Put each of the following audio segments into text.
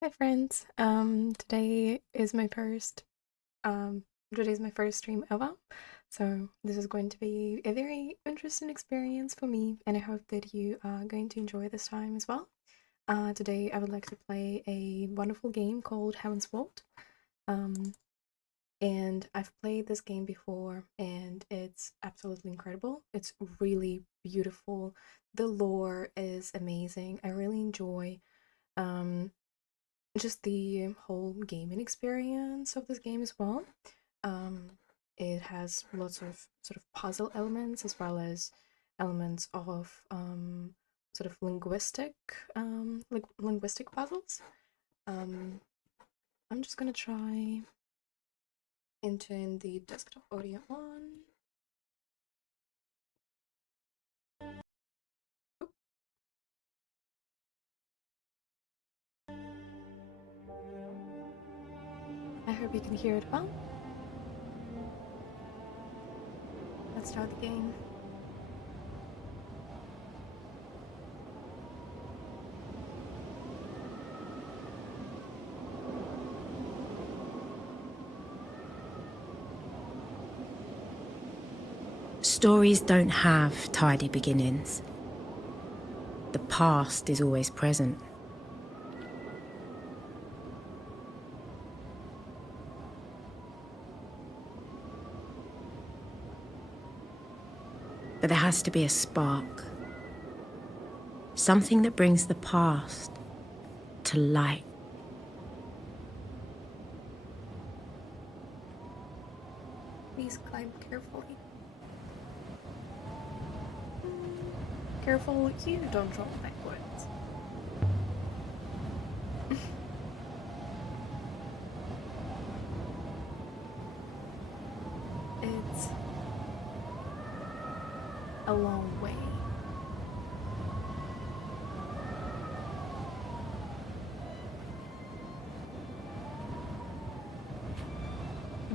Hi friends. Um today's my first stream ever. So this is going to be a very interesting experience for me and I hope that you are going to enjoy this time as well. Today I would like to play a wonderful game called Heaven's Vault. Um and I've played this game before and it's absolutely incredible. It's really beautiful. The lore is amazing. I really enjoy um just the whole gaming experience of this game as well. Um, it has lots of sort of puzzle elements as well as elements of sort of linguistic puzzles. Um, I'm just gonna try and turn the desktop audio on. Oop. I hope you can hear it well. Let's start the game. Stories don't have tidy beginnings. The past is always present. But there has to be a spark. Something that brings the past to light. Please climb carefully. Careful, you don't drop backwards. It's a long way.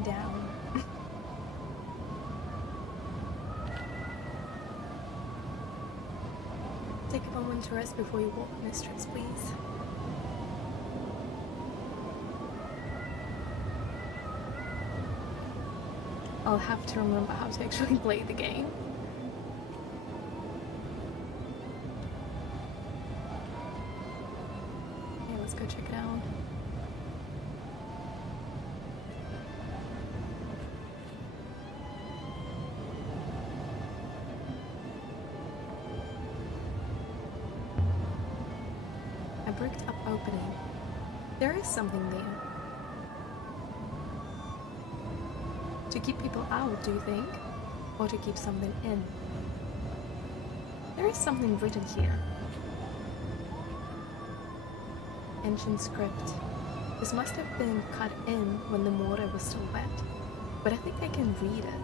Down. Take a moment to rest before you walk, mistress, please. I'll have to remember how to actually play the game. Okay, let's go check it out. A bricked up opening. There is something there. To keep people out, do you think? Or to keep something in? There is something written here. Ancient script. This must have been cut in when the mortar was still wet. But I think I can read it.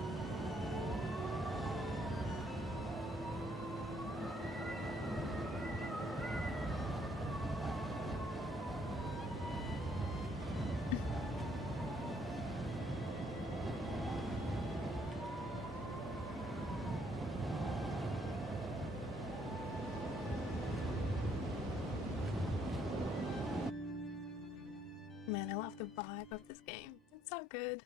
Man, I love the vibe of this game. It's so good.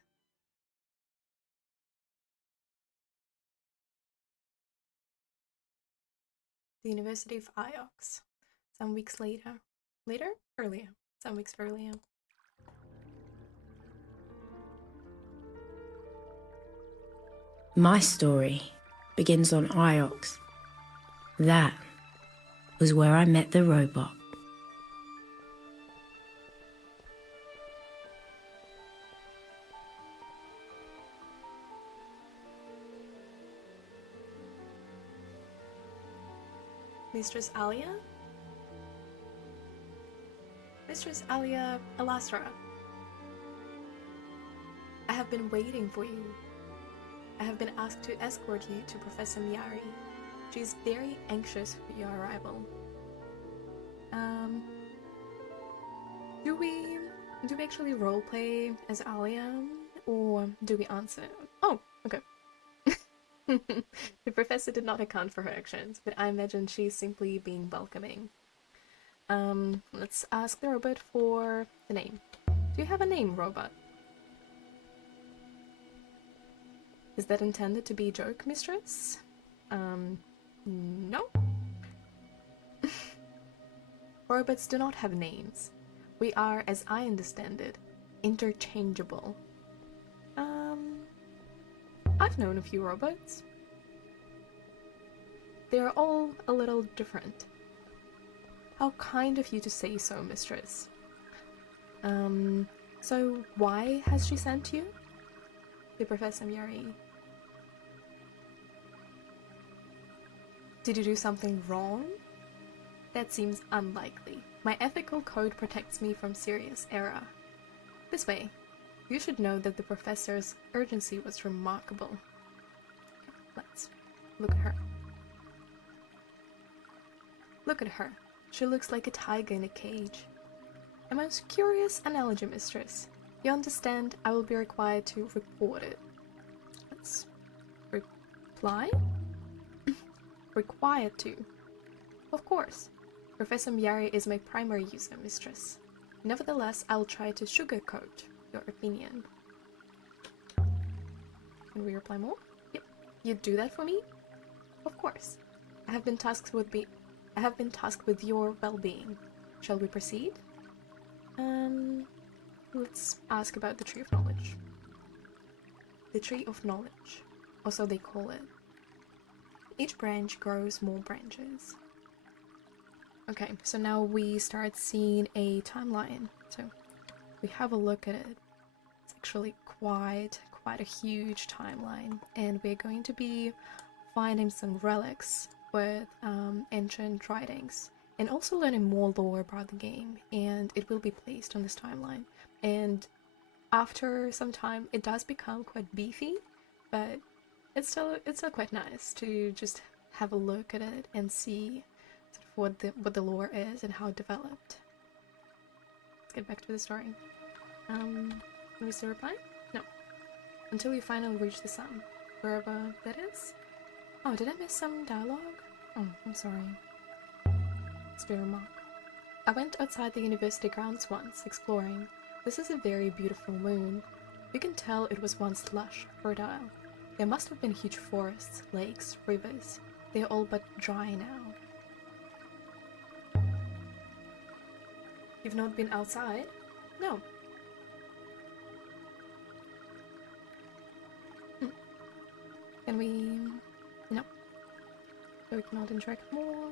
The University of Iox. Some weeks later. Later? Earlier. Some weeks earlier. My story begins on Iox. That was where I met the robot. Mistress Aliya? Mistress Aliya Elastra. I have been waiting for you. I have been asked to escort you to Professor Miyari. She is very anxious for your arrival. Do we actually roleplay as Aliya, or do we answer? Oh, okay. The professor did not account for her actions, but I imagine she's simply being welcoming. Let's ask the robot for the name. Do you have a name, robot? Is that intended to be a joke, mistress? No. Robots do not have names. We are, as I understand it, interchangeable. I've known a few robots. They're all a little different. How kind of you to say so, mistress. So why has she sent you? To Professor Miyari. Did you do something wrong? That seems unlikely. My ethical code protects me from serious error. This way, you should know that the professor's urgency was remarkable. Let's look at her. Look at her. She looks like a tiger in a cage. A most curious analogy, mistress. You understand, I will be required to report it. Let's reply? Required to. Of course. Professor Miyari is my primary user, mistress. Nevertheless, I'll try to sugarcoat your opinion. Can we reply more? Yep. You'd do that for me? Of course. I have been tasked with your well-being. Shall we proceed? Let's ask about the Tree of Knowledge. The Tree of Knowledge, or so they call it. Each branch grows more branches. Okay, so now we start seeing a timeline. So we have a look at it. It's actually quite a huge timeline, and we're going to be finding some relics with ancient writings, and also learning more lore about the game, and it will be placed on this timeline. And after some time, it does become quite beefy, but it's still quite nice to just have a look at it and see sort of what the lore is and how it developed. Let's get back to the story. Can we still reply? No. Until you finally reach the sun, wherever that is. Oh, did I miss some dialogue? Oh, I'm sorry. It's the remark. I went outside the university grounds once, exploring. This is a very beautiful moon. You can tell it was once lush, fertile. There must have been huge forests, lakes, rivers. They are all but dry now. You've not been outside? No. Can we... No. So we cannot interact more.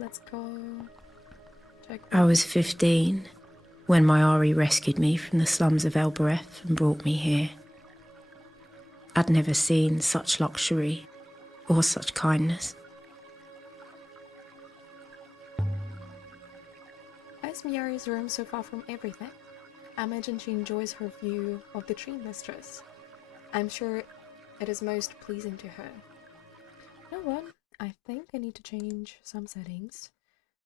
Let's go... check... I was 15 when my Ari rescued me from the slums of Elbereth and brought me here. I'd never seen such luxury or such kindness. Why is Miyari's room so far from everything? I imagine she enjoys her view of the tree mistress. I'm sure it is most pleasing to her. You know what? I think I need to change some settings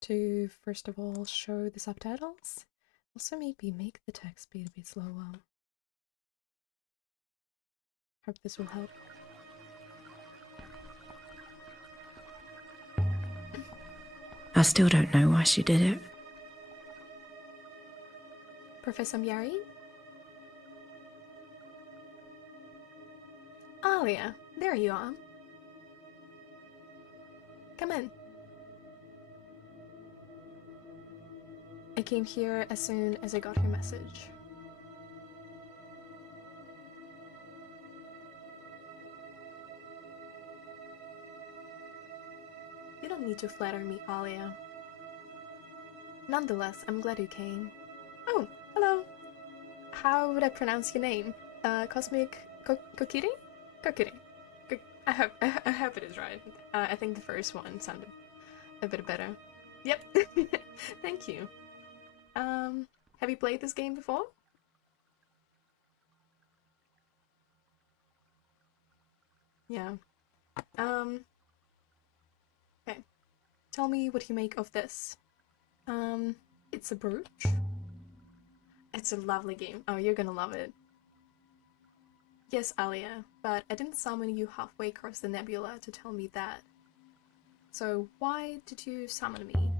to, first of all, show the subtitles. Also maybe make the text speed a bit slower. Hope this will help. I still don't know why she did it. Professor Miyari? Aliya, there you are. Come in. I came here as soon as I got your message. You don't need to flatter me, Aliya. Nonetheless, I'm glad you came. Oh, hello. How would I pronounce your name? Cosmic Kokiri? Kokiri. I hope it is right. I think the first one sounded a bit better. Yep. Thank you. Have you played this game before? Yeah. Okay. Tell me what you make of this. It's a brooch. It's a lovely game. Oh, you're gonna love it. Yes, Aliya, but I didn't summon you halfway across the nebula to tell me that. So why did you summon me?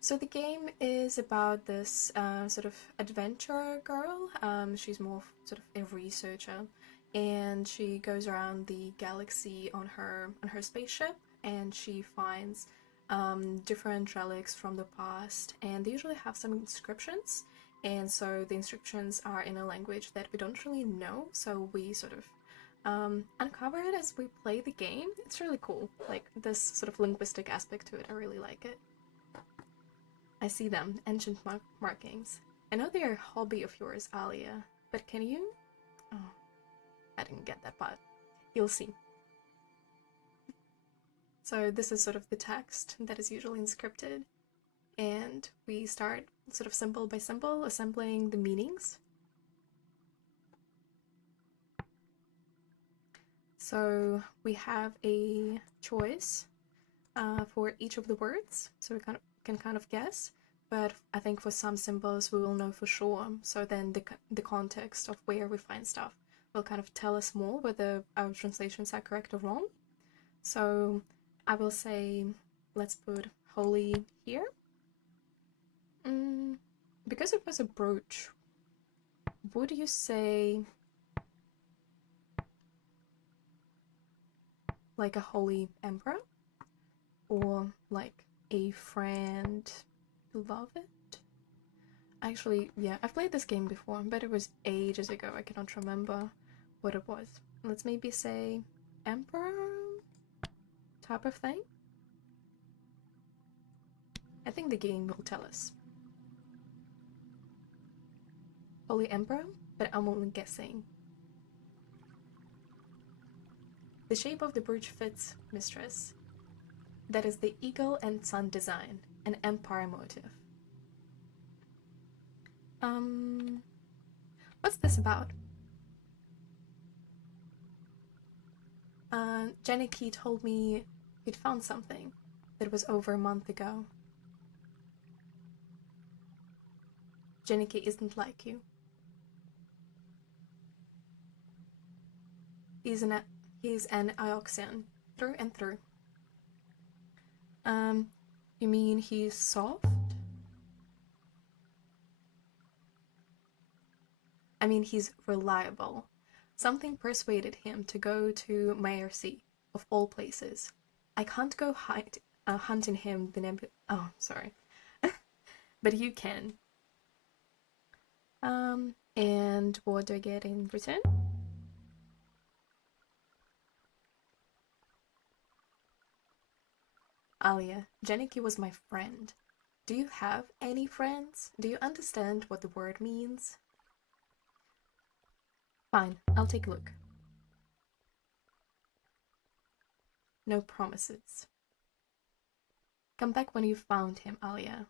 So the game is about this sort of adventure girl. She's more sort of a researcher, and she goes around the galaxy on her spaceship, and she finds different relics from the past, and they usually have some inscriptions. And so the inscriptions are in a language that we don't really know, so we sort of uncover it as we play the game. It's really cool, like this sort of linguistic aspect to it. I really like it. I see them, ancient markings. I know they're a hobby of yours, Aliya, but can you? Oh, I didn't get that part. You'll see. So this is sort of the text that is usually inscripted, and we start sort of symbol by symbol assembling the meanings. So we have a choice for each of the words, so we can kind of guess. But I think for some symbols we will know for sure. So then the context of where we find stuff will kind of tell us more whether our translations are correct or wrong. So I will say, let's put holy here. Because it was a brooch, would you say like a holy emperor? Or like a friend beloved? Actually, yeah, I've played this game before, but it was ages ago. I cannot remember what it was. Let's maybe say emperor type of thing. I think the game will tell us. Holy emperor, but I'm only guessing. The shape of the brooch fits, mistress. That is the eagle and sun design, an empire motif. What's this about? Janicki told me he'd found something that was over a month ago. Janicki isn't like you. He's an Ioxian, through and through. You mean he's soft? I mean he's reliable. Something persuaded him to go to Maercy, of all places. I can't go hunting him the oh, sorry. But you can. And what do I get in return? Aliya, Janicki was my friend. Do you have any friends? Do you understand what the word means? Fine, I'll take a look. No promises. Come back when you found him, Aliya.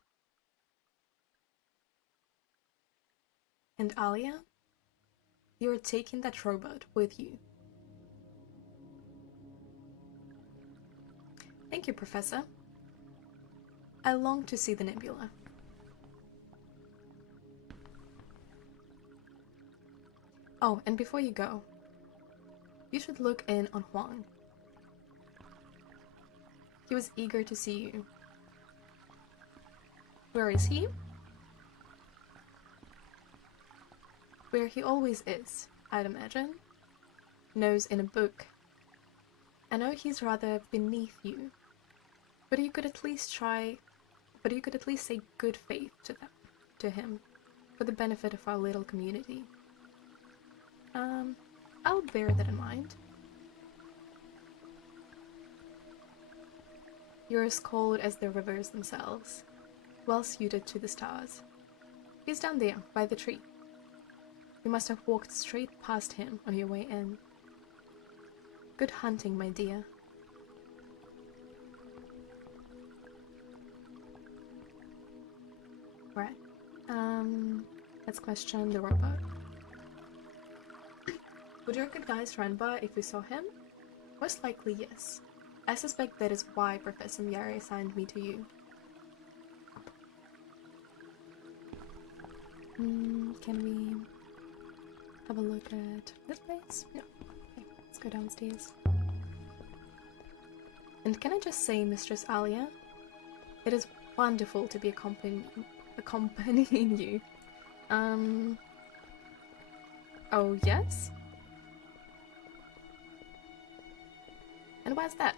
And Aliya, you're taking that robot with you. Thank you, Professor. I long to see the nebula. Oh, and before you go, you should look in on Huang. He was eager to see you. Where is he? Where he always is, I'd imagine. Nose in a book. I know he's rather beneath you, but you could at least say good faith to him, for the benefit of our little community. I'll bear that in mind. You're as cold as the rivers themselves, well suited to the stars. He's down there, by the tree. You must have walked straight past him on your way in. Good hunting, my dear. Right. Let's question the robot. Would you recognize Renba if we saw him? Most likely, yes. I suspect that is why Professor Miari assigned me to you. Can we have a look at this place? No. Okay, let's go downstairs. And can I just say, Mistress Aliya, it is wonderful to be accompanying you. Oh yes? And why's that?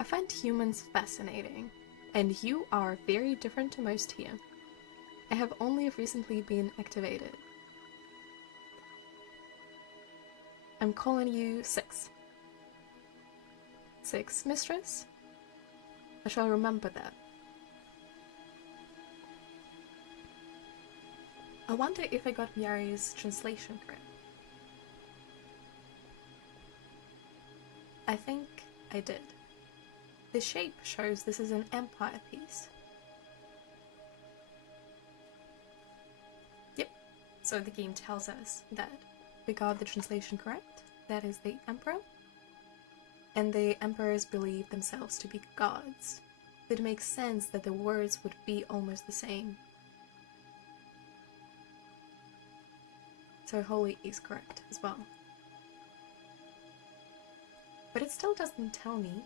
I find humans fascinating, and you are very different to most here. I have only recently been activated. I'm calling you Six. Six, mistress? I shall remember that. I wonder if I got Yari's translation correct. I think I did. The shape shows this is an empire piece. Yep, so the game tells us that we got the translation correct. That is the emperor. And the emperors believe themselves to be gods. It makes sense that the words would be almost the same. So holy is correct as well. But it still doesn't tell me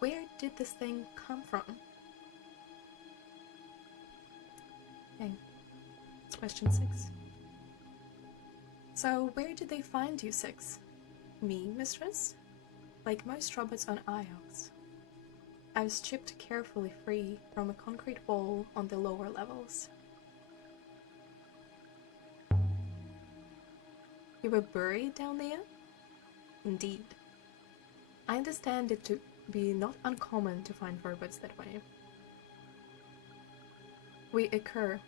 where did this thing come from? Okay, it's question 6. So where did they find you, Six? Me, mistress? Like most robots on Iox. I was chipped carefully free from a concrete wall on the lower levels. You were buried down there? Indeed. I understand it to be not uncommon to find robots that way. We occur,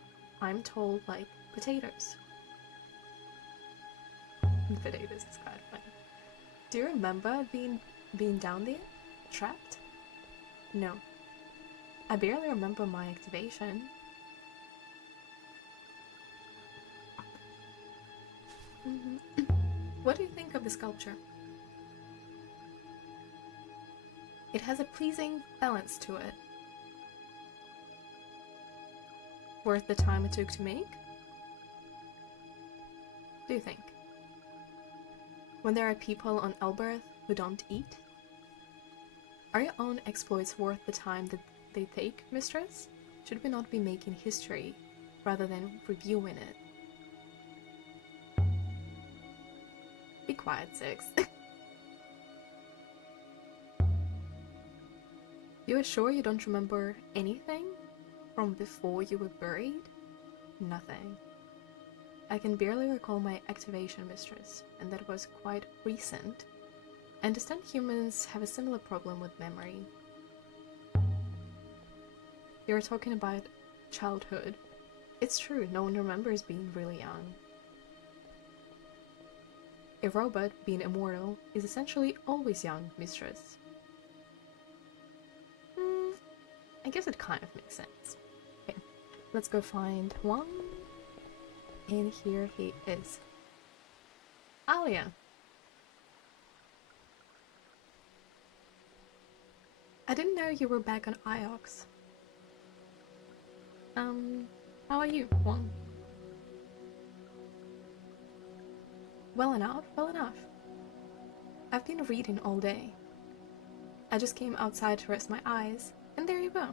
I'm told, like potatoes. Potatoes is quite funny. Do you remember being down there? Trapped? No. I barely remember my activation. What do you think of the sculpture? It has a pleasing balance to it. Worth the time it took to make? Do you think? When there are people on Elbereth who don't eat? Are your own exploits worth the time that they take, mistress? Should we not be making history rather than reviewing it? Be quiet, Six. You are sure you don't remember anything from before you were buried? Nothing. I can barely recall my activation, mistress, and that was quite recent. I understand humans have a similar problem with memory. You're talking about childhood. It's true, no one remembers being really young. A robot, being immortal, is essentially always young, mistress. I guess it kind of makes sense. Okay, let's go find one. And here he is. Aliya. I didn't know you were back on Iox. How are you, Wong? Well enough, well enough. I've been reading all day. I just came outside to rest my eyes, and there you go.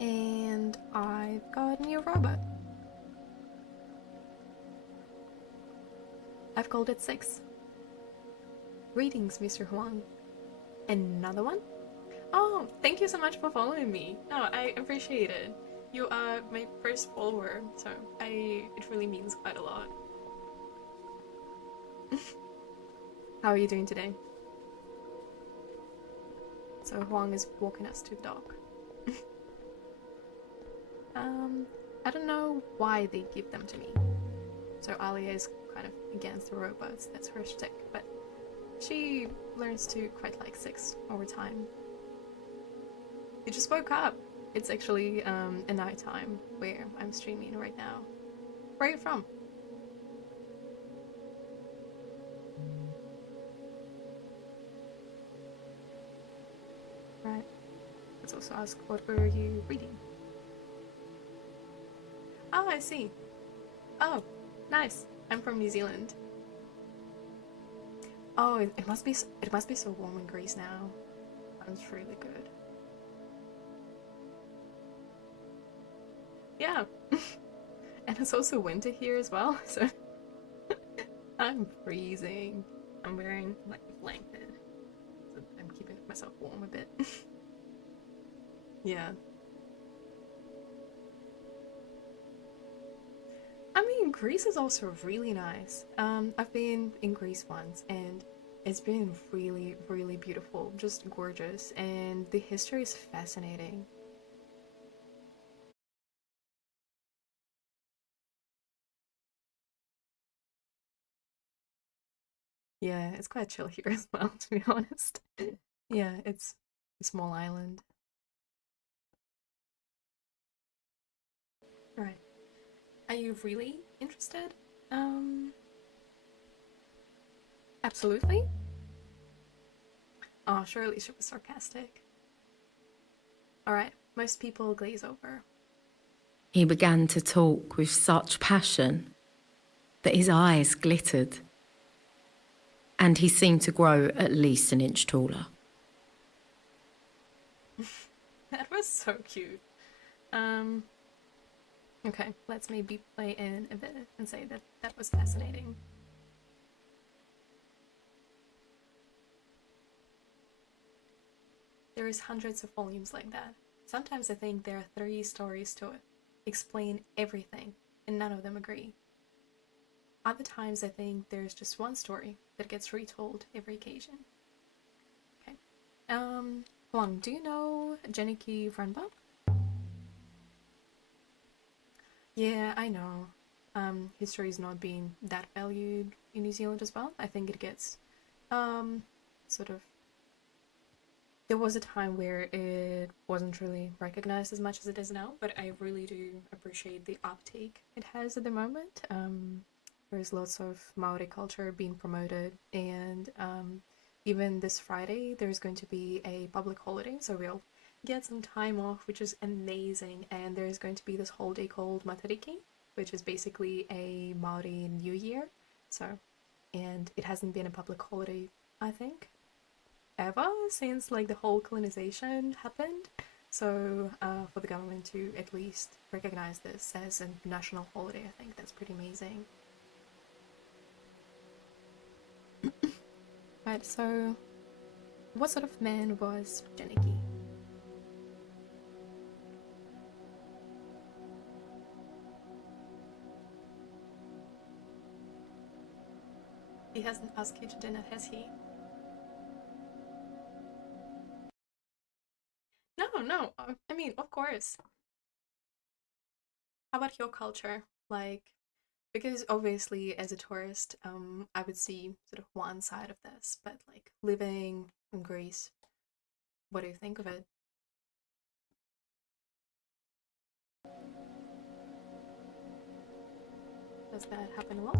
And I've got a new robot. I've called it Six. Greetings, Mr. Huang. Another one? Oh, thank you so much for following me. No, I appreciate it. You are my first follower, so it really means quite a lot. How are you doing today? So Huang is walking us to the dock. I don't know why they give them to me. So Aliya is kind of against the robots, that's her shtick, but she learns to quite like Six over time. You just woke up. It's actually a night time where I'm streaming right now. Where are you from? Right. Let's also ask, what were you reading? Oh, I see. Oh, nice. I'm from New Zealand. Oh, it must be it must be so warm in Greece now. Sounds really good. Yeah, and it's also winter here as well, so I'm freezing. I'm wearing like a blanket, so I'm keeping myself warm a bit. Yeah. I mean, Greece is also really nice. I've been in Greece once, and it's been really, really beautiful, just gorgeous, and the history is fascinating. Yeah, it's quite chill here as well, to be honest. Yeah, it's a small island. Right. Are you really interested? Um, Absolutely. Oh, surely she was sarcastic. All right, most people glaze over. He began to talk with such passion that his eyes glittered, and he seemed to grow at least an inch taller. That was so cute. Um, okay, let's maybe play in a bit and say that that was fascinating. There is hundreds of volumes like that. Sometimes I think there are three stories to it, explain everything, and none of them agree. Other times I think there's just one story that gets retold every occasion. Okay. Huang, do you know Jeniki Franba? Yeah, I know. History is not being that valued in New Zealand as well. I think it gets um sort of there was a time where it wasn't really recognized as much as it is now, but I really do appreciate the uptake it has at the moment. There's lots of Maori culture being promoted, and even this Friday, there's going to be a public holiday, so we'll get some time off, which is amazing. And there's going to be this holiday called Matariki, which is basically a Maori New Year. So, and it hasn't been a public holiday, I think, ever since like the whole colonization happened. So for the government to at least recognize this as a national holiday, I think that's pretty amazing. Right. So, what sort of man was Janicki? He hasn't asked you to dinner, has he? No, no. I mean, of course. How about your culture? Like, because obviously, as a tourist, I would see sort of one side of this, but like living in Greece, what do you think of it? Does that happen a lot?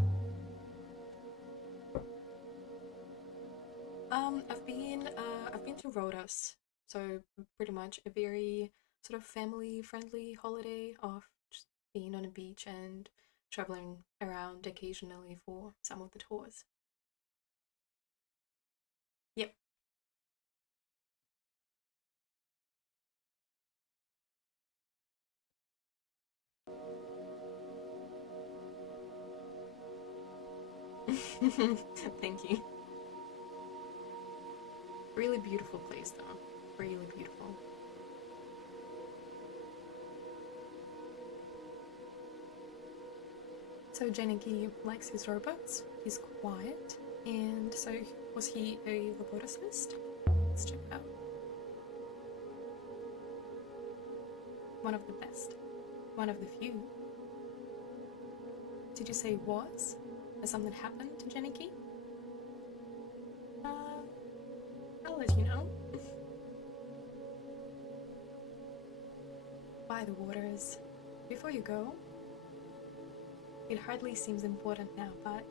I've been to Rhodos, so pretty much a very sort of family friendly holiday of just being on a beach and traveling around occasionally for some of the tours. Yep. Thank you. Really beautiful place though. Really beautiful. So Janicki likes his robots. He's quiet. And so was he a roboticist? Let's check it out. One of the best. One of the few. Did you say was? Has something happened to Janicki? Uh, I'll let you know. By the waters. Before you go, it hardly seems important now, but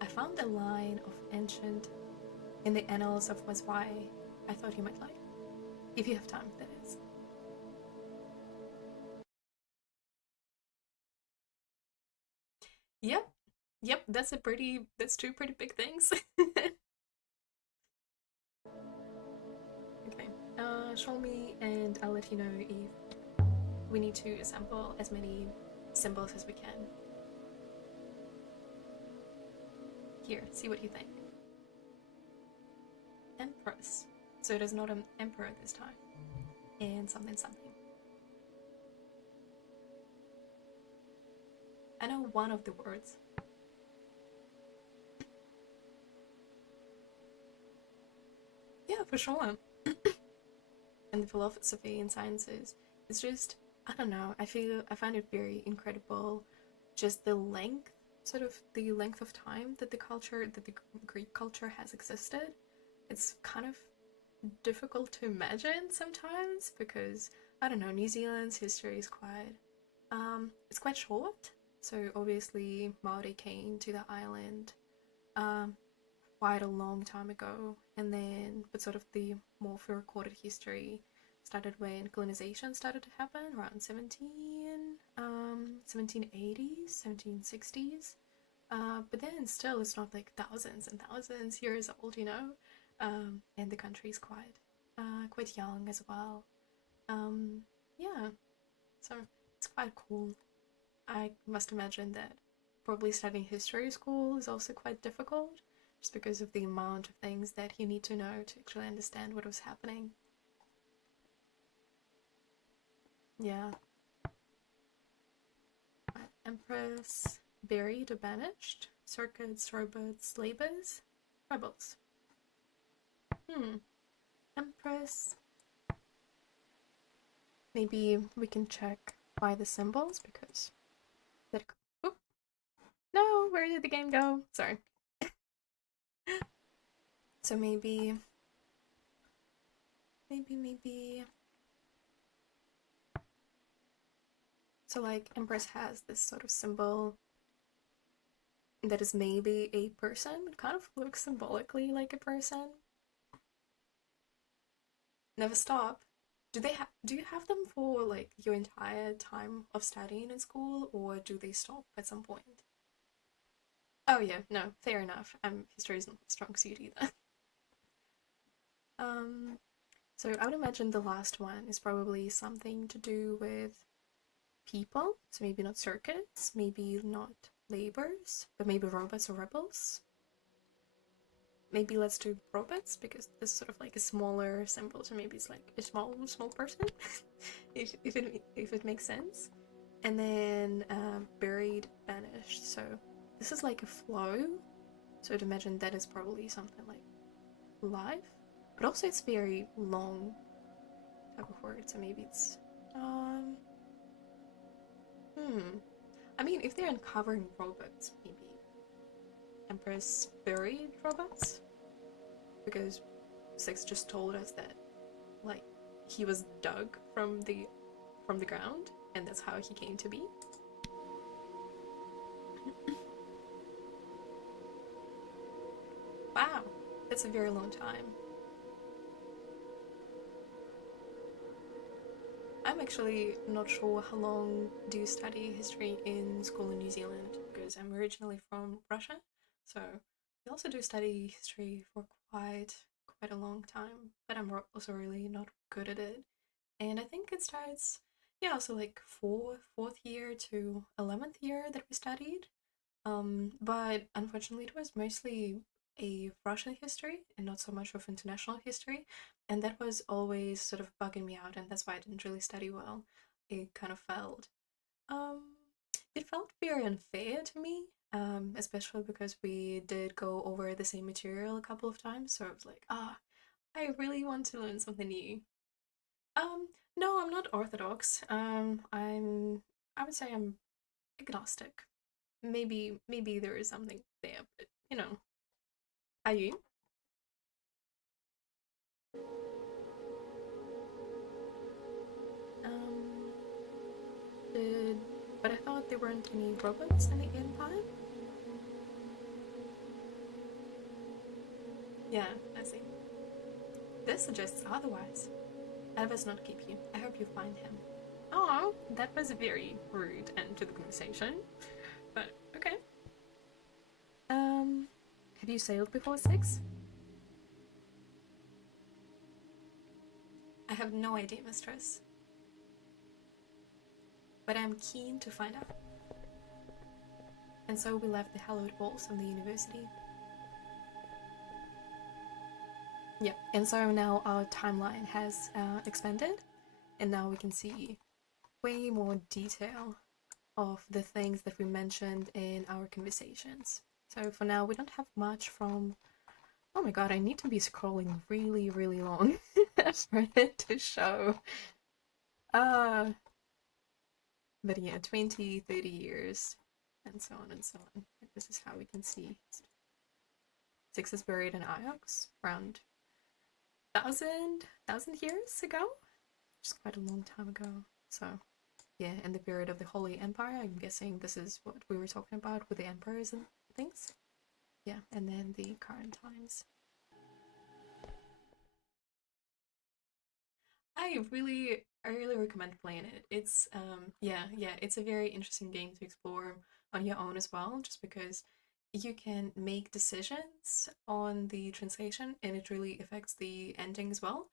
I found a line of ancient in the annals of Mazwai I thought you might like. If you have time, that is. Yep. Yep, that's two pretty big things. show me and I'll let you know if we need to assemble as many symbols as we can. Here, see what you think. Empress. So it is not an emperor this time. And something something. I know one of the words. Yeah, for sure. And the philosophy and sciences. It's just, I don't know, I find it very incredible, just the length, sort of the length of time that the Greek culture has existed. It's kind of difficult to imagine sometimes because, I don't know, New Zealand's history is it's quite short. So obviously Maori came to the island um, quite a long time ago, and then but sort of the more recorded history started when colonization started to happen around 1780s, 1760s. But then still, it's not like thousands and thousands years old, you know. And the country is quite young as well. Um, yeah, so it's quite cool. I must imagine that probably studying history school is also quite difficult, just because of the amount of things that you need to know to actually understand what was happening. Yeah. Empress, buried or banished, circuits, robots, labors, rebels. Empress. Maybe we can check by the symbols because that. Oh, no, where did the game go? Sorry. So maybe. So like Empress has this sort of symbol that is maybe a person. It kind of looks symbolically like a person. Never stop. Do you have them for like your entire time of studying in school, or do they stop at some point? Oh yeah, no, fair enough. History isn't my strong suit either. um, so I would imagine the last one is probably something to do with people. So maybe not circuits, maybe not labors, but maybe robots or rebels. Maybe let's do robots because this is sort of like a smaller symbol, so maybe it's like a small person, if it makes sense. And then buried, banished. So this is like a flow. So I'd imagine that is probably something like life, but also it's very long type of word. So maybe it's um hmm. I mean, if they're uncovering robots, maybe Empress buried robots because Six just told us that like he was dug from the ground and that's how he came to be. Wow, that's a very long time. I'm actually not sure how long do you study history in school in New Zealand because I'm originally from Russia, so we also do study history for quite a long time, but I'm also really not good at it. And I think it starts, yeah, so like fourth year to 11th year that we studied. But unfortunately, it was mostly a Russian history and not so much of international history. And that was always sort of bugging me out, and that's why I didn't really study well. It kind of um, it felt very unfair to me, especially because we did go over the same material a couple of times. So I was like, I really want to learn something new. Um, no, I'm not orthodox. I would say I'm agnostic. Maybe there is something there, but you know. Are you? Um, did but I thought there weren't any robots in the Empire. Yeah, I see. This suggests otherwise. I must not keep you. I hope you find him. Oh, that was a very rude end to the conversation. But okay. Um, have you sailed before, Six? have no idea, mistress, but I'm keen to find out. And so we left the hallowed halls of the university. Yeah, and so now our timeline has expanded, and now we can see way more detail of the things that we mentioned in our conversations. So for now, we don't have much from. Oh my god, I need to be scrolling really, really long for it to show. Uh, but yeah, 20, 30 years, and so on and so on. This is how we can see. Six is buried in Iox around thousand years ago, which is quite a long time ago. So yeah, in the period of the Holy Empire, I'm guessing this is what we were talking about with the emperors and things. Yeah, and then the current times. I really recommend playing it. It's yeah, it's a very interesting game to explore on your own as well, just because you can make decisions on the translation and it really affects the ending as well.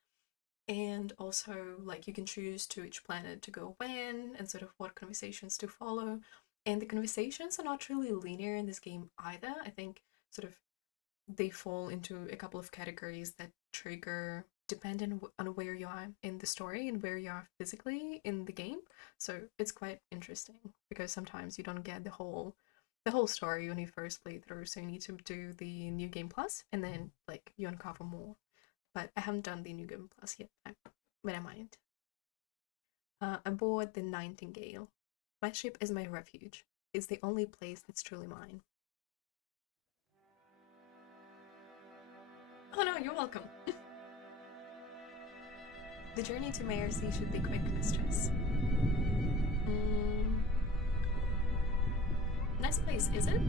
And also, like, you can choose to each planet to go when and sort of what conversations to follow. And the conversations are not really linear in this game either. I think sort of they fall into a couple of categories that trigger depending on where you are in the story and where you are physically in the game. So it's quite interesting because sometimes you don't get the whole story when you first play through, so you need to do the new game plus and then like you uncover more. But I haven't done the new game plus yet, but I might. Aboard the Nightingale. My ship is my refuge. It's the only place that's truly mine. Oh no, you're welcome. The journey to Mayersea should be quick, mistress. Mm, nice place, is it?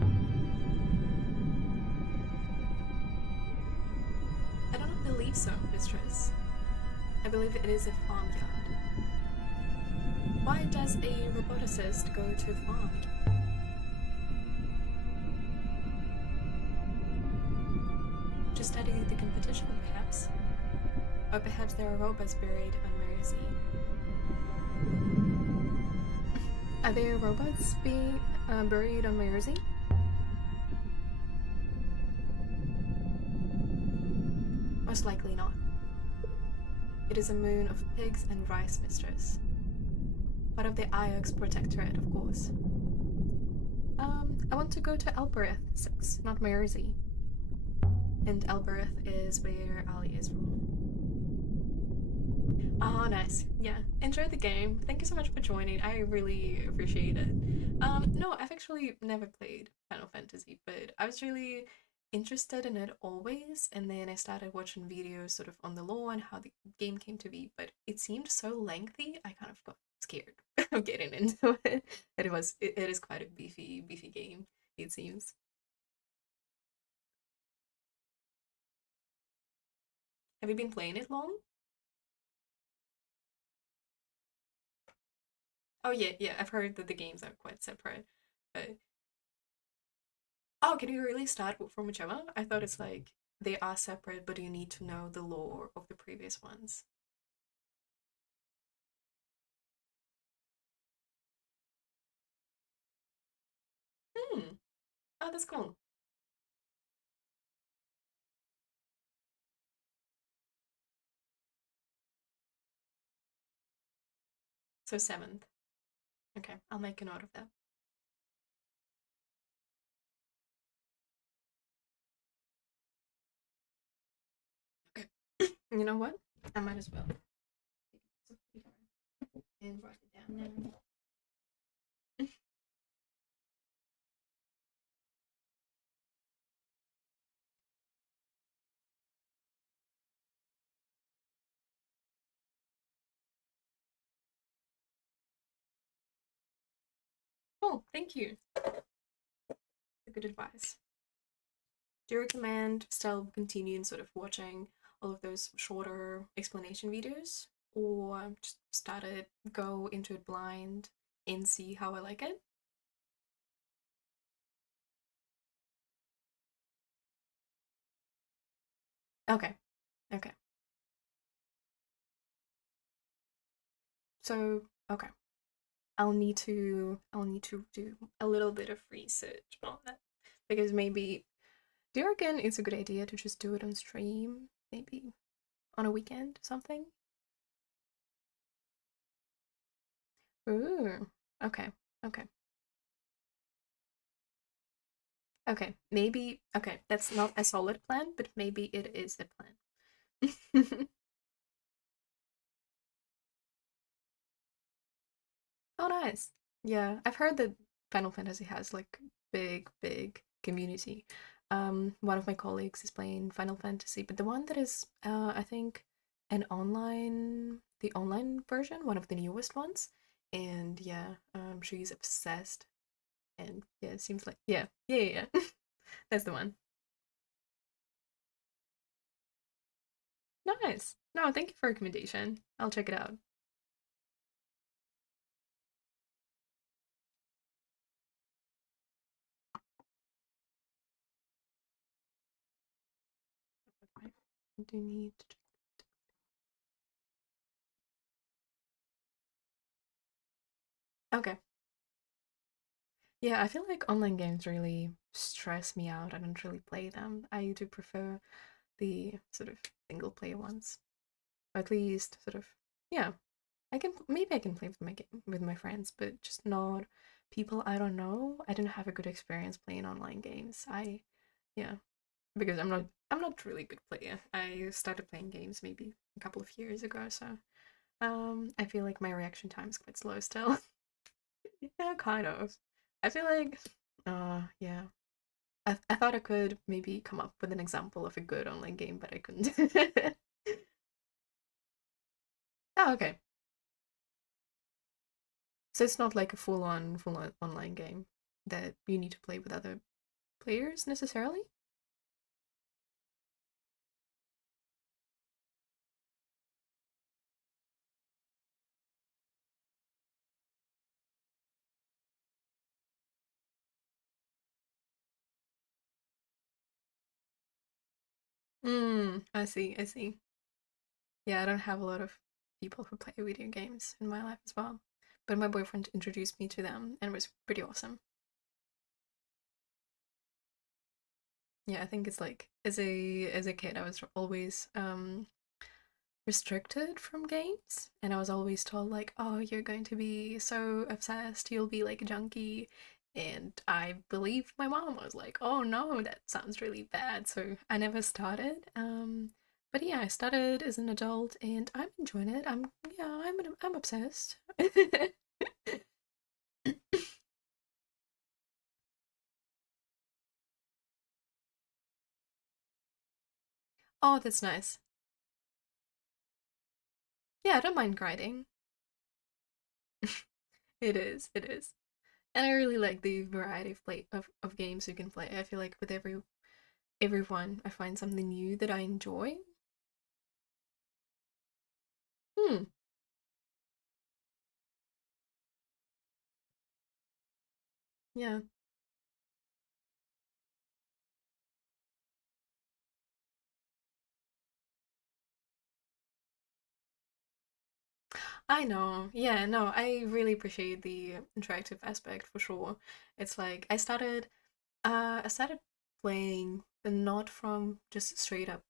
I don't believe so, mistress. I believe it is a farmyard. Why does a roboticist go to a farm? To study the competition, perhaps? Or perhaps there are robots buried on Mayersea. Are there robots being buried on Mayersea? Most likely not. It is a moon of pigs and rice, mistress. Part of the Iox Protectorate, of course. I want to go to Elbereth 6, not Mayersea. And Elbereth is where Aliya is from. Oh, nice. Yeah, enjoy the game. Thank you so much for joining. I really appreciate it. No, I've actually never played Final Fantasy, but I was really interested in it always, and then I started watching videos sort of on the lore and how the game came to be, but it seemed so lengthy, I kind of got scared of getting into it. And it is quite a beefy game, it seems. Have you been playing it long? Oh yeah, I've heard that the games are quite separate. But oh, can you really start from whichever? I thought it's like they are separate, but you need to know the lore of the previous ones. Hmm. Oh, that's cool. So seventh. Okay, I'll make a note of that. Okay. You know what? I might as well and write it down now. Oh, thank you. Good advice. Do you recommend still continuing sort of watching all of those shorter explanation videos, or just start it, go into it blind, and see how I like it? Okay, okay. So okay, I'll need to do a little bit of research on that because maybe do you reckon it's a good idea to just do it on stream, maybe on a weekend or something? Ooh, okay, okay, okay. Maybe okay. That's not a solid plan, but maybe it is a plan. Oh, nice. Yeah, I've heard that Final Fantasy has like big community. One of my colleagues is playing Final Fantasy, but the one that is, I think, the online version, one of the newest ones. And yeah, she's obsessed. And yeah, it seems like yeah. That's the one. Nice. No, thank you for recommendation. I'll check it out. I do need to. Okay. Yeah, I feel like online games really stress me out. I don't really play them. I do prefer the sort of single player ones. Or at least sort of yeah. I can play with my game with my friends, but just not people I don't know. I didn't have a good experience playing online games. I yeah, because I'm not really good player. I started playing games maybe a couple of years ago, so I feel like my reaction time is quite slow still. Yeah, kind of. I feel like yeah. I thought I could maybe come up with an example of a good online game, but I couldn't. Oh, okay. So it's not like a full on online game that you need to play with other players necessarily? I see, I see. Yeah, I don't have a lot of people who play video games in my life as well. But my boyfriend introduced me to them and it was pretty awesome. Yeah, I think it's like as a kid I was always restricted from games and I was always told like, oh, you're going to be so obsessed, you'll be like a junkie. And I believe my mom was like, oh no, that sounds really bad. So I never started. But yeah, I started as an adult and I'm enjoying it. I'm obsessed. Oh, that's nice. Yeah, I don't mind grinding. It is, it is. And I really like the variety of of games you can play. I feel like with everyone I find something new that I enjoy. Hmm. Yeah. I know. Yeah, no, I really appreciate the interactive aspect for sure. It's like I started playing but not from just straight up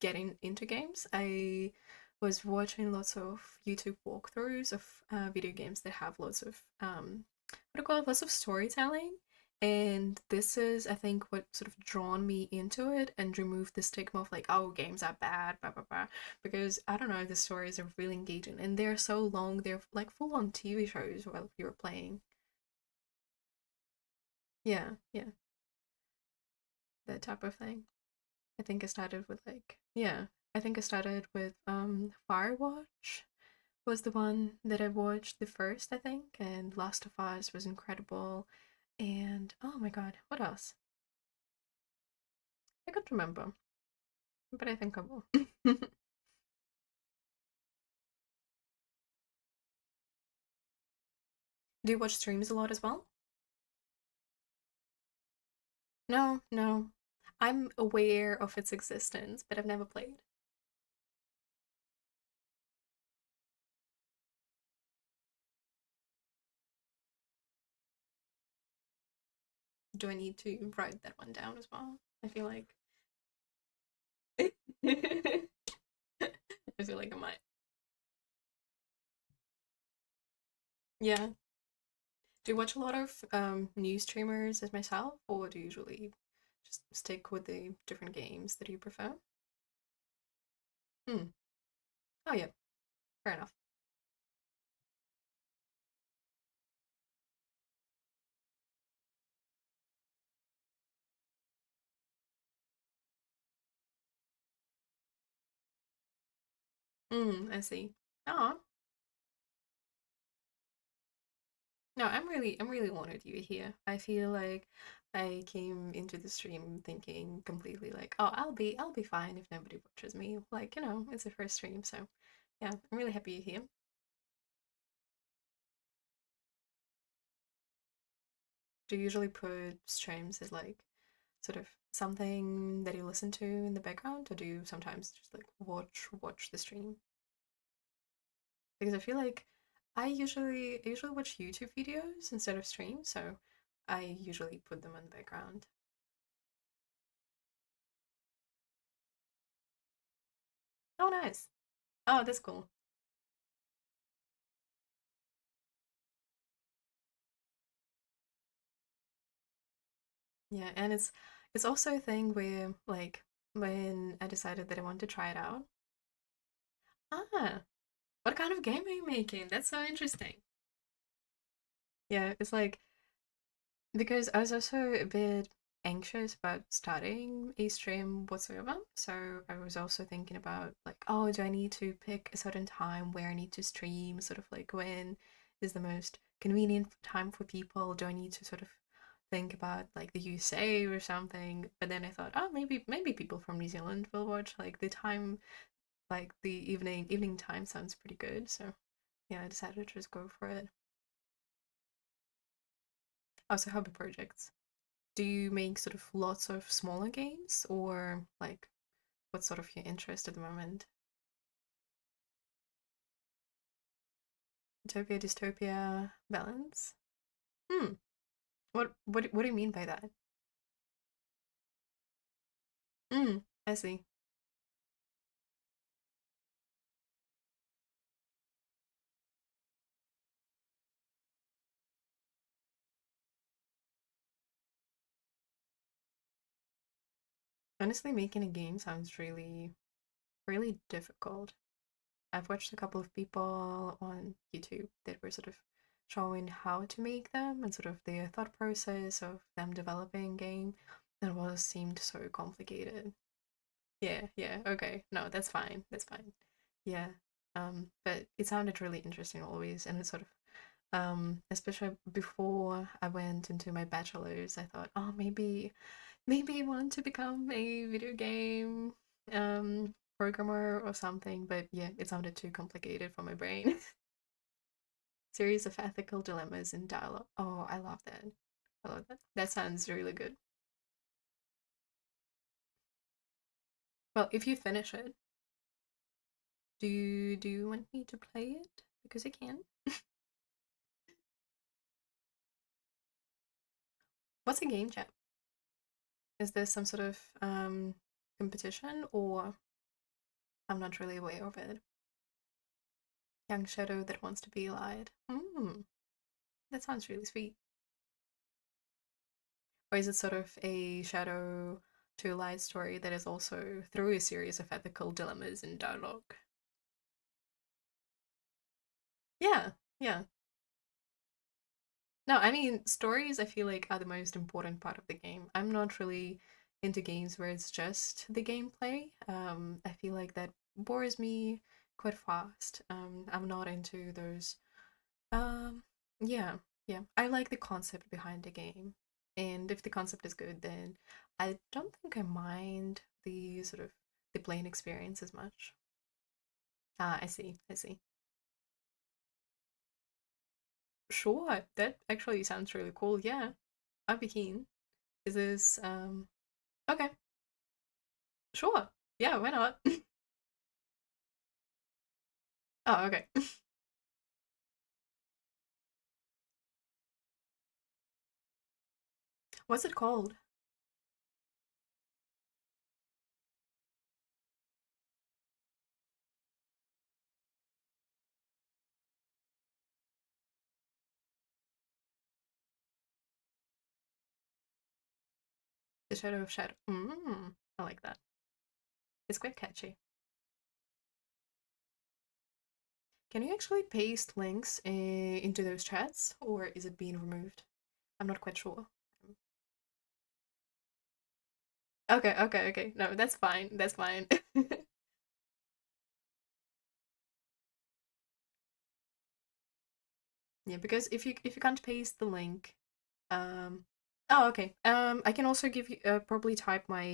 getting into games. I was watching lots of YouTube walkthroughs of video games that have lots of what do you call it? Lots of storytelling. And this is, I think, what sort of drawn me into it and removed the stigma of like, oh, games are bad, blah blah blah. Because I don't know, the stories are really engaging and they're so long. They're like full on TV shows while you're playing. Yeah, yeah, that type of thing. I think I started with like yeah. I think I started with Firewatch was the one that I watched the first, I think, and Last of Us was incredible. And oh my god, what else? I can't remember, but I think I will. Do you watch streams a lot as well? No, no. I'm aware of its existence, but I've never played. do I need to write that one down as well? I feel like I feel like I might. Yeah. Do you watch a lot of news streamers as myself, or do you usually just stick with the different games that you prefer? Hmm. Oh yeah, fair enough. I see. Oh, no, I'm really honored you're here. I feel like I came into the stream thinking completely like, oh, I'll be fine if nobody watches me. Like, it's the first stream, so yeah, I'm really happy you're here. Do you usually put streams as like sort of something that you listen to in the background, or do you sometimes just like watch the stream? Because I feel like I usually watch YouTube videos instead of streams, so I usually put them in the background. Oh, nice. Oh, that's cool. Yeah, and it's also a thing where like when I decided that I wanted to try it out. Ah, what kind of game are you making? That's so interesting. Yeah, it's like because I was also a bit anxious about starting a stream whatsoever. So I was also thinking about like, oh, do I need to pick a certain time where I need to stream? Sort of like when is the most convenient time for people? Do I need to sort of think about like the USA or something? But then I thought, oh, maybe people from New Zealand will watch. Like the time, like the evening time sounds pretty good. So yeah, I decided to just go for it. Also, hobby projects. Do you make sort of lots of smaller games, or like what's sort of your interest at the moment? Utopia, dystopia, balance? Hmm. What do you mean by that? Hmm. I see. Honestly, making a game sounds really difficult. I've watched a couple of people on YouTube that were sort of showing how to make them and sort of their thought process of them developing a game. And it was seemed so complicated. Yeah, okay. No, that's fine. That's fine. Yeah. But it sounded really interesting always, and it sort of especially before I went into my bachelor's, I thought, oh, maybe I want to become a video game programmer or something, but yeah, it sounded too complicated for my brain. Series of ethical dilemmas in dialogue. Oh, I love that. I love that. That sounds really good. Well, if you finish it, do you want me to play it? Because I can. What's a game jam? Is there some sort of competition, or I'm not really aware of it? Young shadow that wants to be light. That sounds really sweet. Or is it sort of a shadow to light story that is also through a series of ethical dilemmas and dialogue? Yeah, yeah. No, I mean, stories I feel like are the most important part of the game. I'm not really into games where it's just the gameplay. I feel like that bores me quite fast. I'm not into those. Um, yeah, yeah. I like the concept behind the game. And if the concept is good, then I don't think I mind the sort of the playing experience as much. Ah, I see, I see. Sure, that actually sounds really cool. Yeah, I'd be keen. Is this okay, sure. Yeah, why not? Oh, okay. What's it called? The Shadow of Shadow. I like that. It's quite catchy. Can you actually paste links into those chats, or is it being removed? I'm not quite sure. Okay, okay, okay. No, that's fine. That's fine. Yeah, because if you can't paste the link, um, oh okay. I can also give you probably type my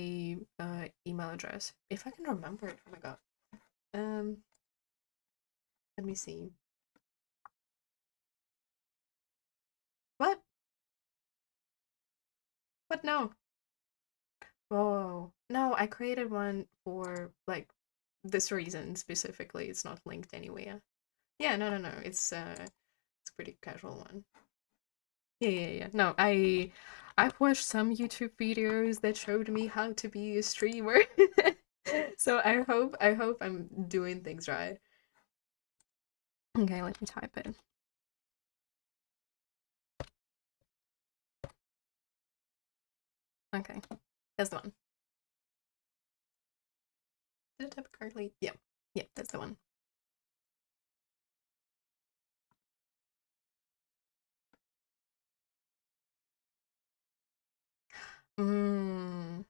email address if I can remember it. Oh my god. Um, let me see. What? What? No. Oh no, I created one for like this reason specifically. It's not linked anywhere. Yeah, no, no, no. It's a pretty casual one. Yeah, yeah, yeah. No, I've watched some YouTube videos that showed me how to be a streamer. So I hope I'm doing things right. Okay, let me type it. Okay, that's the one. Did I type it correctly? Yeah, yeah, that's the one. Mm,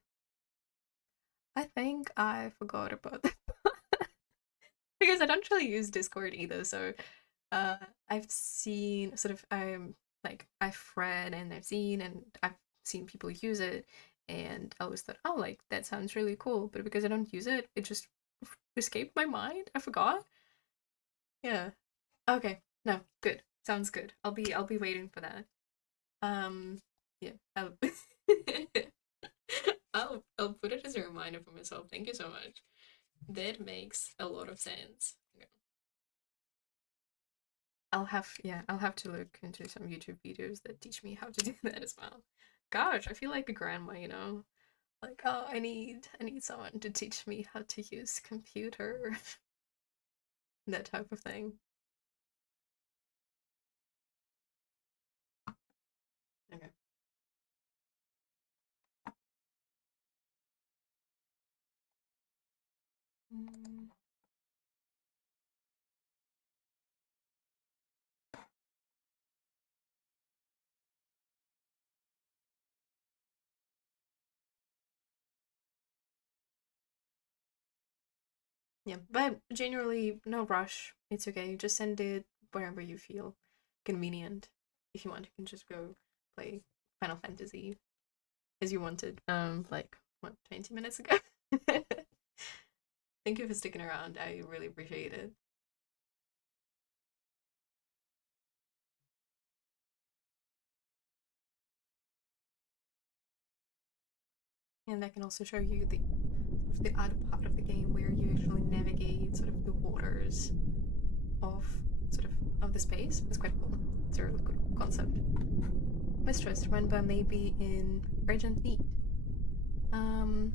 I think I forgot about that because I don't really use Discord either. So uh, I've seen sort of like I've read and I've seen and I've seen people use it, and I always thought, oh, like that sounds really cool, but because I don't use it, it just escaped my mind. I forgot. Yeah. Okay. No. Good. Sounds good. I'll be waiting for that. Yeah. I'll put it as a reminder for myself. Thank you so much. That makes a lot of sense. Okay. I'll have to look into some YouTube videos that teach me how to do that as well. Gosh, I feel like a grandma, you know? Like, oh, I need someone to teach me how to use computer, that type of thing. Okay. Mm, yeah, but generally, no rush. It's okay. Just send it wherever you feel convenient. If you want, you can just go play Final Fantasy as you wanted. Like what, 20 minutes ago. Thank you for sticking around. I really appreciate it. And I can also show you the other part of the game where you actually navigate sort of the waters of sort of the space. It's quite cool. It's a really good concept. Mistress, remember maybe in urgent need. Um,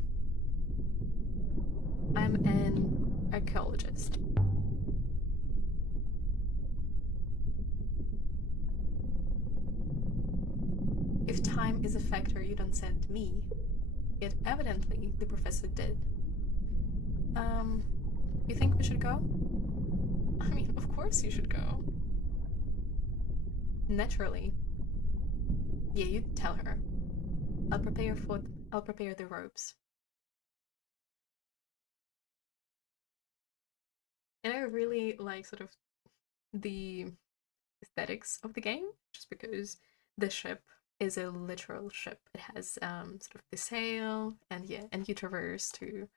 I'm an archaeologist. If time is a factor you don't send me, yet evidently the professor did. Um, you think we should go? I mean, of course you should go. Naturally. Yeah, you tell her. I'll prepare for. I'll prepare the ropes. And I really like sort of the aesthetics of the game, just because the ship is a literal ship. It has sort of the sail, and yeah, and you traverse to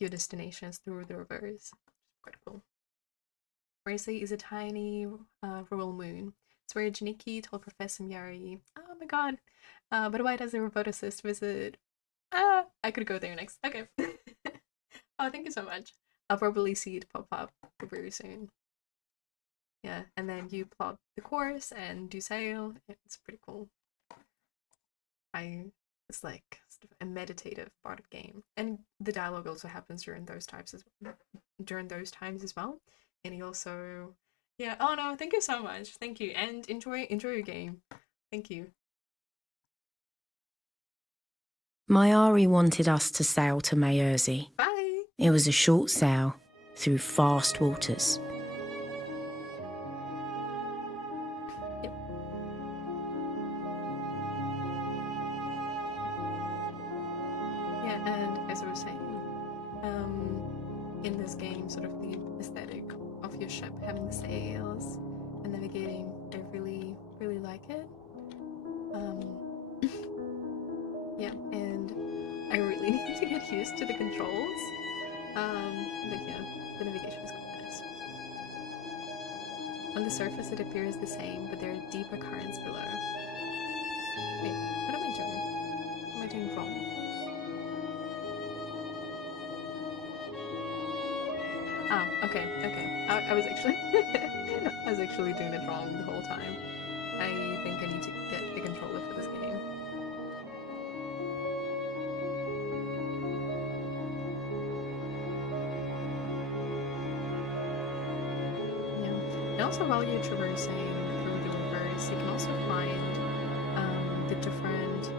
your destinations through the rivers. Quite cool. Bracy is a tiny rural moon. It's where Janiki told Professor Miyari, "Oh my god, but why does the roboticist visit?" Ah, I could go there next. Okay. Oh, thank you so much. I'll probably see it pop up very soon. Yeah, and then you plot the course and do sail. It's pretty cool. it's like sort of a meditative part of the game, and the dialogue also happens during those times as well. And he also, yeah. Oh no, thank you so much, thank you, and enjoy your game. Thank you. My Ari wanted us to sail to Maerzi. Bye. It was a short sail through fast waters. Yep. Yeah, and as I was saying, in this game, sort of the aesthetic of your ship having the sails and navigating, I really, really like it. Yeah, and I really need to get used to the controls. But yeah, the navigation is quite nice. On the surface, it appears the same, but there are deeper currents below. Wait, what am I doing? What am I doing wrong? Ah, okay. I was actually I was actually doing it wrong the whole time. I think I need to get the controller for this game. Yeah. And also while you're traversing through the rivers, you can also find the different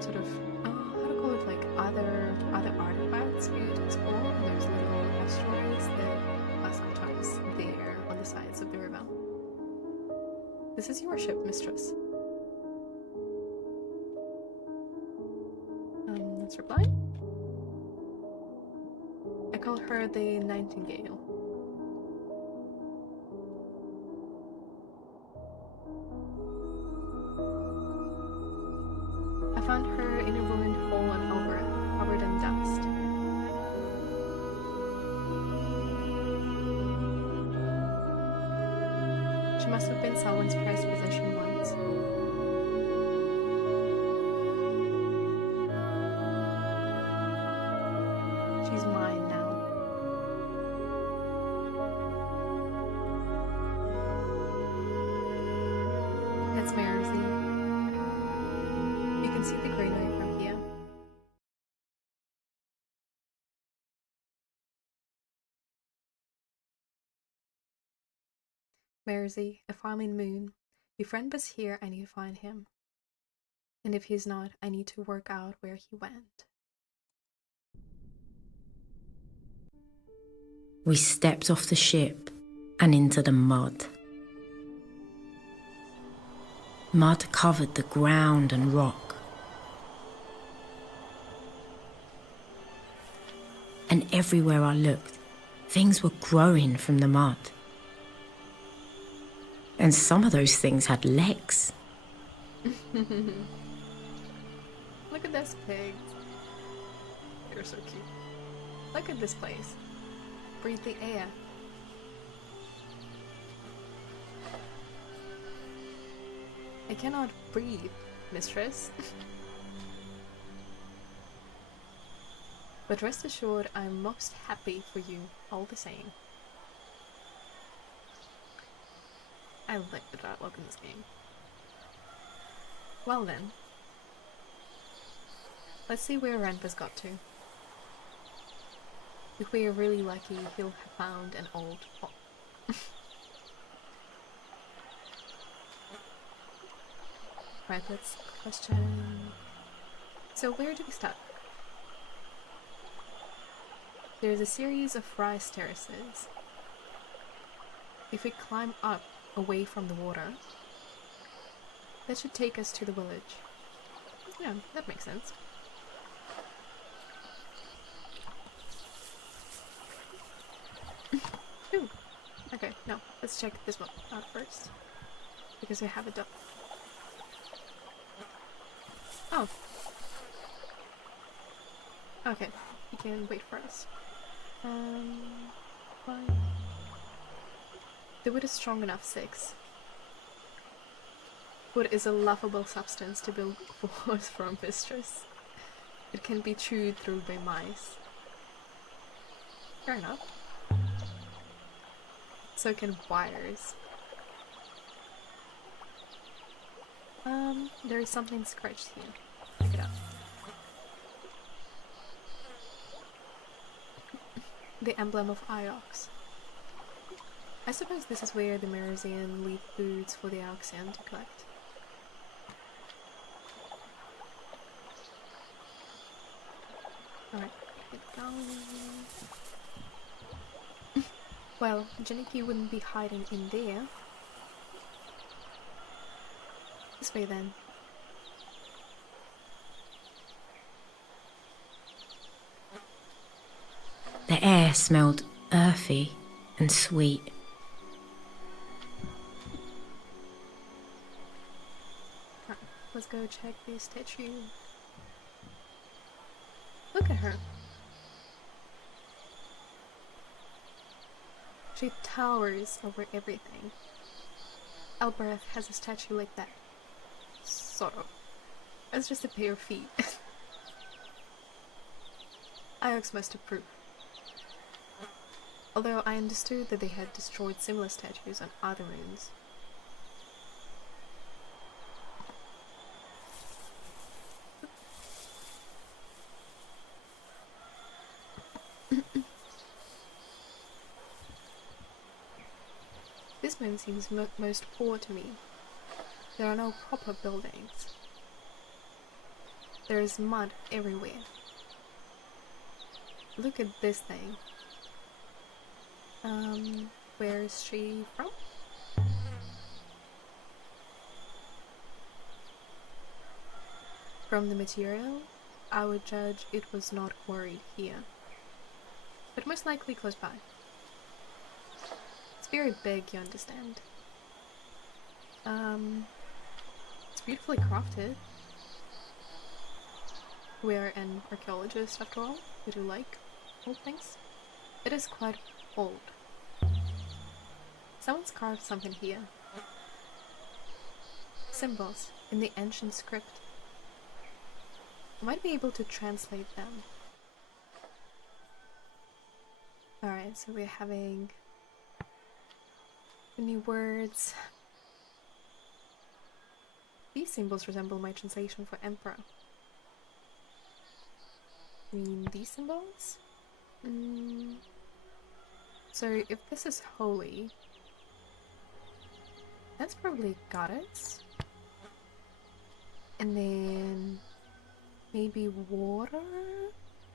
sort of how to call it, like other artifacts for you to explore, and those little asteroids that are sometimes there on the sides of the river. This is your ship, mistress. Let's reply. I call her the Nightingale. I found her in a ruined hole on Elbra, covered in dust. She must have been someone's prized possession once. She's mine now. That's Maerzi. You can see the granary from here. Maerzi, a farming moon. Your friend was here, I need to find him. And if he's not, I need to work out where he went. We stepped off the ship and into the mud. Mud covered the ground and rock. And everywhere I looked, things were growing from the mud. And some of those things had legs. Look at this pig. They're so cute. Look at this place. Breathe the air. I cannot breathe, mistress. But rest assured, I'm most happy for you all the same. I like the dialogue in this game. Well then. Let's see where Ranpa's got to. If we are really lucky, he'll have found an old... Right, let's question... So where do we start? There's a series of rice terraces. If we climb up away from the water, that should take us to the village. Yeah, that makes sense. Ooh. Okay, no, let's check this one out first. Because I have a duck. Oh. Okay, you can wait for us. Fine. The wood is strong enough, 6. Wood is a laughable substance to build forts from, mistress. It can be chewed through by mice. Fair enough. So can wires. There is something scratched here. The emblem of Iox. I suppose this is where the Merzian leave foods for the Auxian to collect. Alright, get going. Well, Janiki wouldn't be hiding in there. This way then. The air smelled earthy and sweet. Right, let's go check this statue. Look at her. She towers over everything. Albereth has a statue like that. Sort of. It's just a pair of feet. Iox must approve. Although I understood that they had destroyed similar statues on other moons. This moon seems most poor to me. There are no proper buildings. There is mud everywhere. Look at this thing. Where is she from? From the material, I would judge it was not quarried here, but most likely close by. It's very big, you understand. It's beautifully crafted. We're an archaeologist after all. We do like old things. It is quite old. Someone's carved something here. Symbols in the ancient script. I might be able to translate them. Alright, so we're having new words. These symbols resemble my translation for emperor. I mean, these symbols? So if this is holy, that's probably goddess. And then maybe water?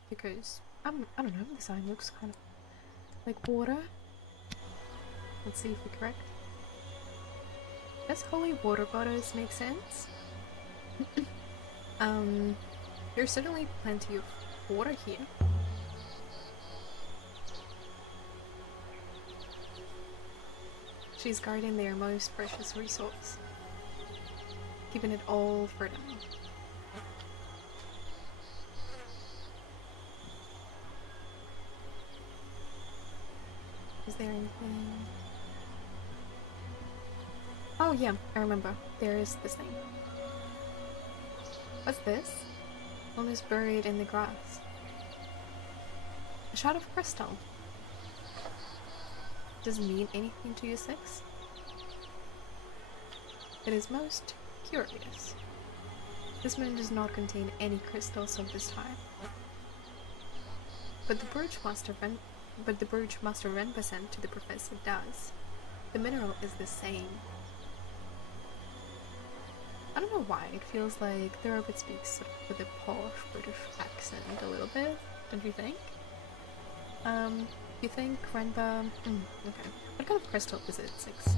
Because, I don't know, the sign looks kind of like water. Let's see if we're correct. Does holy water goddess make sense? There's certainly plenty of water here. She's guarding their most precious resource, keeping it all for them. Is there anything? Oh yeah, I remember. There is this thing. What's this? Almost buried in the grass. A shard of crystal. Does it mean anything to you, Six? It is most curious. This moon does not contain any crystals of this type. But the brooch Master Renpa sent to the professor does. The mineral is the same. I don't know why, it feels like the robot speaks sort of with a posh British accent a little bit, don't you think? You think Renpa... okay. What kind of crystal is it, Six?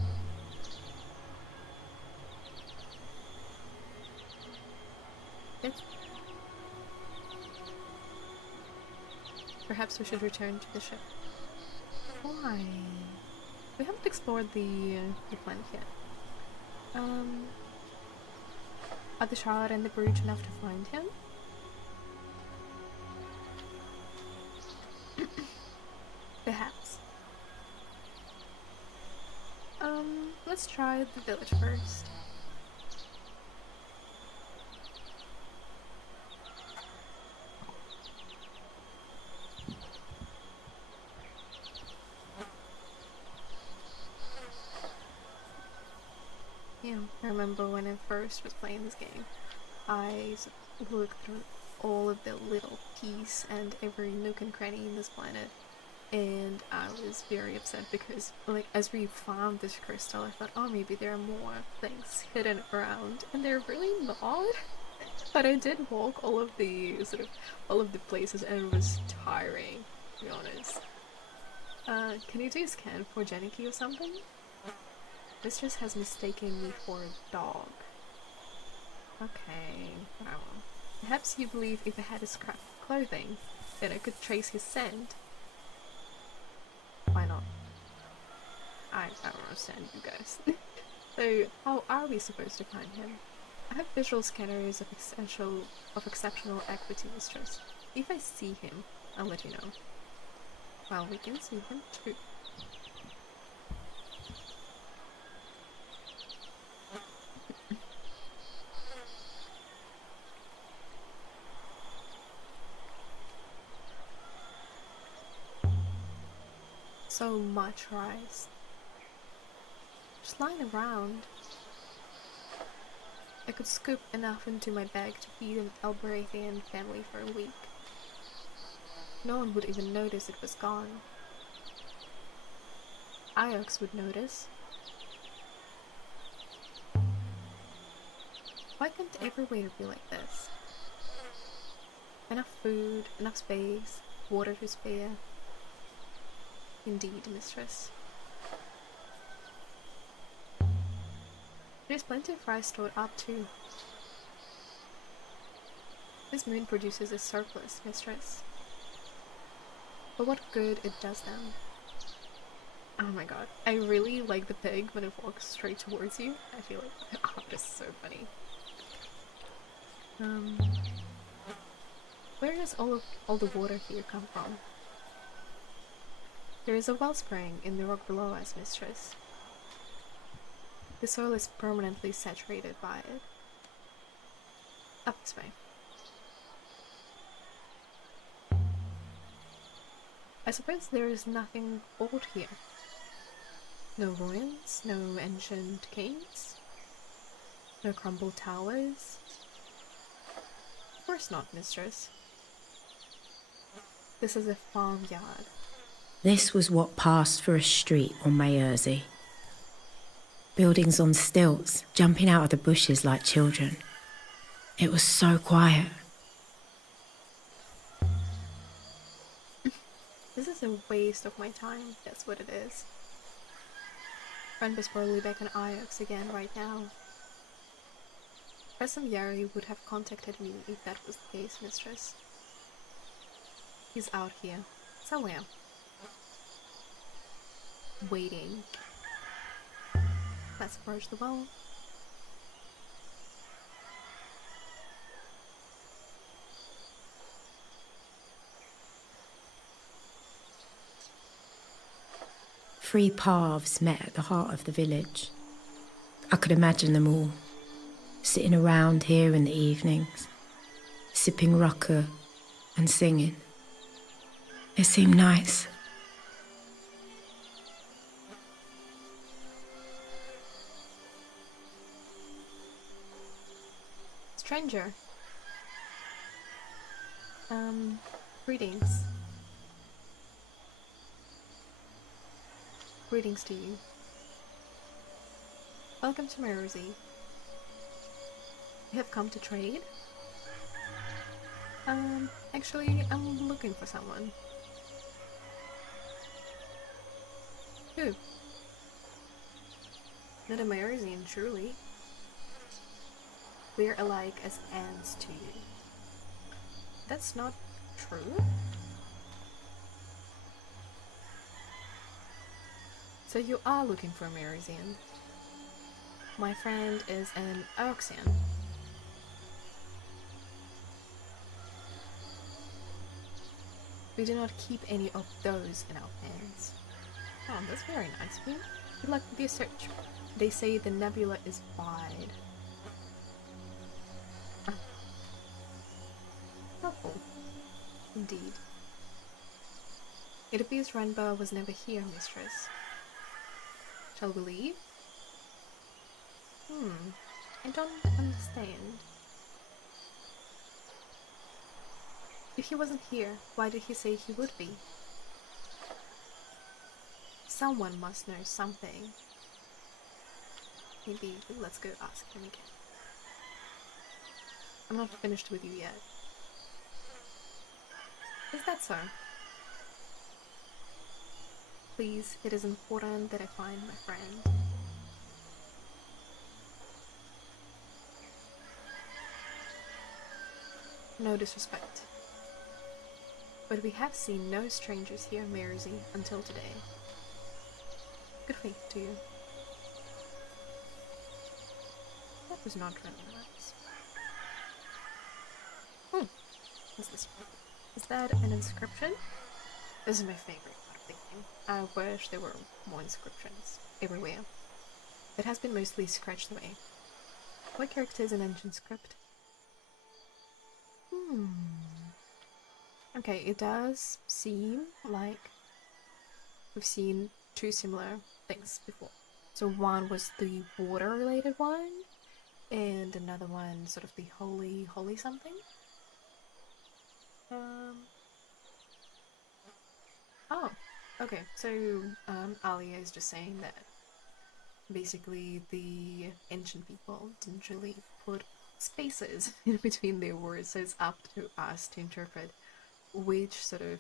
Yes? Perhaps we should return to the ship. Why? We haven't explored the planet yet. Are the shard and the brooch enough to find him? Perhaps. Let's try the village first. Yeah, I remember when I first was playing this game, I looked through all of the little keys and every nook and cranny in this planet And I was very upset because, like, as we found this crystal, I thought, oh, maybe there are more things hidden around, and they're really not. But I did walk all of the places, and it was tiring, to be honest. Can you do a scan for Jeniki or something? Mistress has mistaken me for a dog. Okay, well, perhaps you believe if I had a scrap of clothing, then I could trace his scent. Why not? I don't understand you guys. So, how are we supposed to find him? I have visual scanners of exceptional equity, mistress. If I see him, I'll let you know. Well, we can see him too. So much rice. Just lying around. I could scoop enough into my bag to feed an Alberathian family for a week. No one would even notice it was gone. Iox would notice. Why can't everywhere be like this? Enough food, enough space, water to spare. Indeed, mistress. There's plenty of rice stored up too. This moon produces a surplus, mistress. But what good it does them? Oh my god, I really like the pig when it walks straight towards you. I feel like, oh, this is so funny. Where does all the water here come from? There is a wellspring in the rock below us, mistress. The soil is permanently saturated by it. Up this way. I suppose there is nothing old here. No ruins, no ancient caves, no crumbled towers. Of course not, mistress. This is a farmyard. This was what passed for a street on Mayerzy. Buildings on stilts, jumping out of the bushes like children. It was so quiet. This is a waste of my time, that's what it is. Friend is probably back in Iox again right now. Presum Yari would have contacted me if that was the case, mistress. He's out here, somewhere. Waiting. Let's approach the well. Three paths met at the heart of the village. I could imagine them all, sitting around here in the evenings, sipping rucker and singing. It seemed nice. Stranger. Greetings. Greetings to you. Welcome to Mayerzy. You have come to trade? Actually, I'm looking for someone. Who? Not a Mayerzian, surely. We're alike as ants to you. That's not true. So you are looking for a Mayerzian. My friend is an Oxian. We do not keep any of those in our pens. Oh, that's very nice of you. Good luck with your search. They say the nebula is wide. Helpful. Indeed. It appears Renba was never here, mistress. Shall we leave? I don't understand. If he wasn't here, why did he say he would be? Someone must know something. Maybe let's go ask him again. I'm not finished with you yet. Is that so? Please, it is important that I find my friend. No disrespect. But we have seen no strangers here, Mersey, until today. Good faith to you. That was not really nice. What's this? Is that an inscription? This is my favorite part of the game. I wish there were more inscriptions everywhere. It has been mostly scratched away. What character is an ancient script? Okay, it does seem like we've seen two similar things before. So one was the water-related one, and another one sort of the holy something. Oh, okay. So Aliya is just saying that basically the ancient people didn't really put spaces in between their words, so it's up to us to interpret which sort of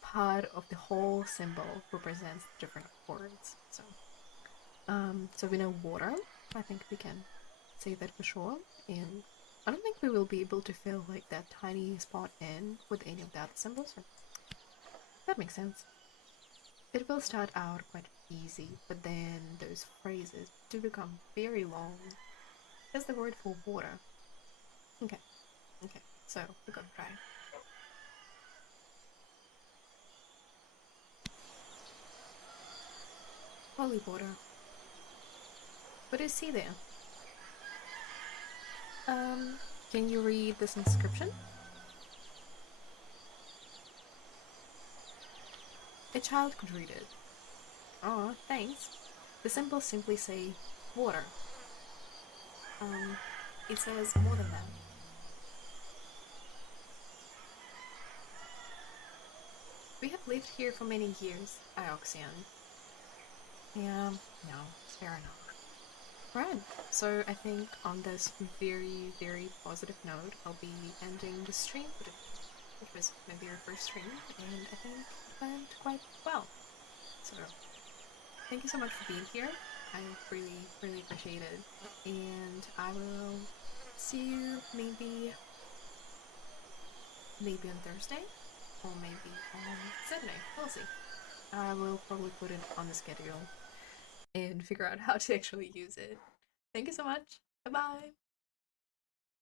part of the whole symbol represents different words. So we know water. I think we can say that for sure, and I don't think we will be able to fill like that tiny spot in with any of the other symbols. So that makes sense. It will start out quite easy, but then those phrases do become very long. That's the word for water. Okay, so we're gonna try. Holy water. What do you see there? Can you read this inscription? A child could read it. Oh, thanks. The symbols simply say water. It says more than that. We have lived here for many years, Ioxian. Yeah, no, fair enough. Right, so I think on this very positive note, I'll be ending the stream for today, which was my very first stream, and I think it went quite well. So, thank you so much for being here. I really appreciate it, and I will see you maybe on Thursday, or maybe on Saturday. We'll see. I will probably put it on the schedule and figure out how to actually use it. Thank you so much. Bye bye.